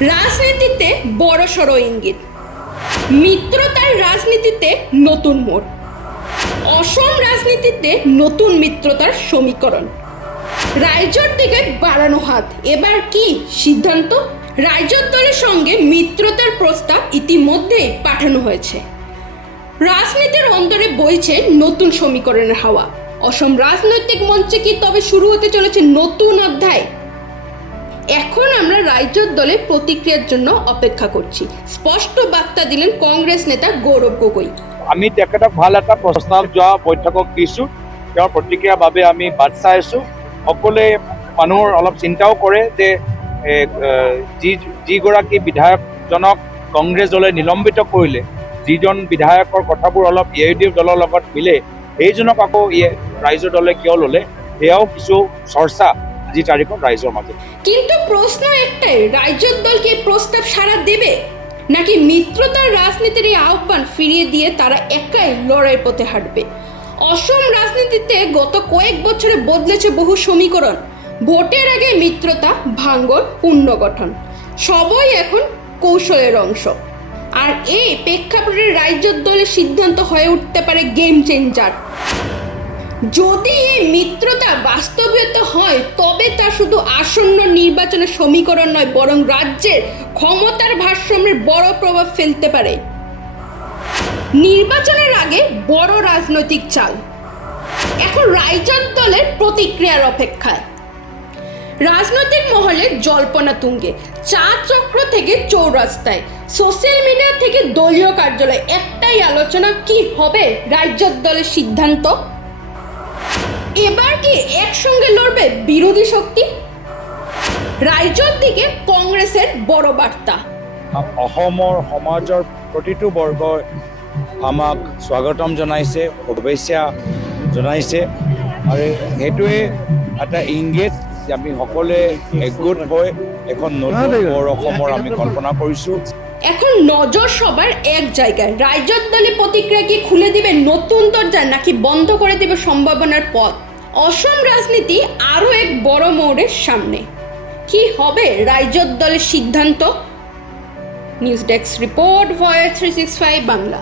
রাজনীতিতে বড়সড় ইঙ্গিত, মিত্রতার রাজনীতিতে নতুন মোড়, অসম রাজনীতিতে নতুন মিত্রতার সমীকরণ, রাইজোর দিকে বাড়ানো হাত। এবার কি সিদ্ধান্ত? রাইজোর দলের সঙ্গে মিত্রতার প্রস্তাব ইতিমধ্যেই পাঠানো হয়েছে। রাজনীতির অন্তরে বইছে নতুন সমীকরণের হাওয়া। অসম রাজনৈতিক মঞ্চে কি তবে শুরু হতে চলেছে নতুন অধ্যায়? এখন আমরা রাইজোর দলের প্রতিক্রিয়ার জন্য অপেক্ষা করছি। স্পষ্ট বার্তা দিলেন কংগ্ৰেছ নেতা গৌৰৱ গগৈ। আমি তেখেতক ভাল এটা প্ৰস্তাৱ যোৱা বৈঠকক দিছোঁ। তেওঁৰ প্ৰতিক্ৰিয়াৰ বাবে আমি বাট চাই আছোঁ। সকলোৱে মানুহৰ অলপ চিন্তাও কৰে যে যিগৰাকী বিধায়কজনক কংগ্ৰেছ দলে নিলম্বিত কৰিলে, যিজন বিধায়কৰ কথাবোৰ অলপ ইউডিএফ দলৰ লগত মিলে, সেইজনক আকৌ ৰাইজৰ দলে কিয় ল'লে, সেয়াও কিছু চৰ্চা আজি তাৰিখত রাইজর মাঝে। কিন্তু প্রশ্ন একটাই, রাইজোর দল কি প্রস্তাব সাড়া দেবে, নাকি মিত্রতার রাজনীতির এই আহ্বান ফিরিয়ে দিয়ে তারা একাই লড়াই পথে হাঁটবে? অসম রাজনীতিতে গত কয়েক বছরে বদলেছে বহু সমীকরণ। ভোটের আগে মিত্রতা, ভাঙ্গন, পুনর্গঠন সবই এখন কৌশলের অংশ। আর এই প্রেক্ষাপটে রাইজোর দলের সিদ্ধান্ত হয়ে উঠতে পারে গেম চেঞ্জার। যদি এই মিত্রতা বাস্তবায়িত হয়, তবে তা শুধু আসন্ন নির্বাচনের সমীকরণ নয়, বরং রাজ্যের ক্ষমতার ভারসাম্যের বড় প্রভাব ফেলতে পারে। নির্বাচনের আগে বড় রাজনৈতিক চাল। এখন রাইজোর দলের প্রতিক্রিয়ার অপেক্ষায়। রাজনৈতিক মহলে জল্পনা তুঙ্গে, চা চক্র থেকে চৌরাস্তায়, সোশ্যাল মিডিয়া থেকে দলীয় কার্যালয়, একটাই আলোচনা, কি হবে রাইজোর দলের সিদ্ধান্ত? এবার কি একসঙ্গে লড়বে বিরোধী শক্তি? রাইজোর দিকে কংগ্ৰেছৰ বড় বাৰ্তা। অসমৰ সমাজৰ প্ৰতিটো বৰ্গই আমাক স্বাগতম জনাইছে, শুভেচ্ছা জনাইছে, আৰু সেইটোৱে এটা ইংগিত যে আমি সকলোৱে একগোট হৈ এখন নতুন বৰ অসমৰ আমি কল্পনা কৰিছোঁ। এখন নজর সবার এক জায়গায়। রাইজোর দলে প্রতিক্রিয়া কি খুলে দিবে নতুন দরজা, নাকি বন্ধ করে দিবে সম্ভাবনার পথ? অসম রাজনীতি আরও এক বড় মোড়ের সামনে। কি হবে রাইজোর দলের সিদ্ধান্ত? News desk report, voice 365 Bangla.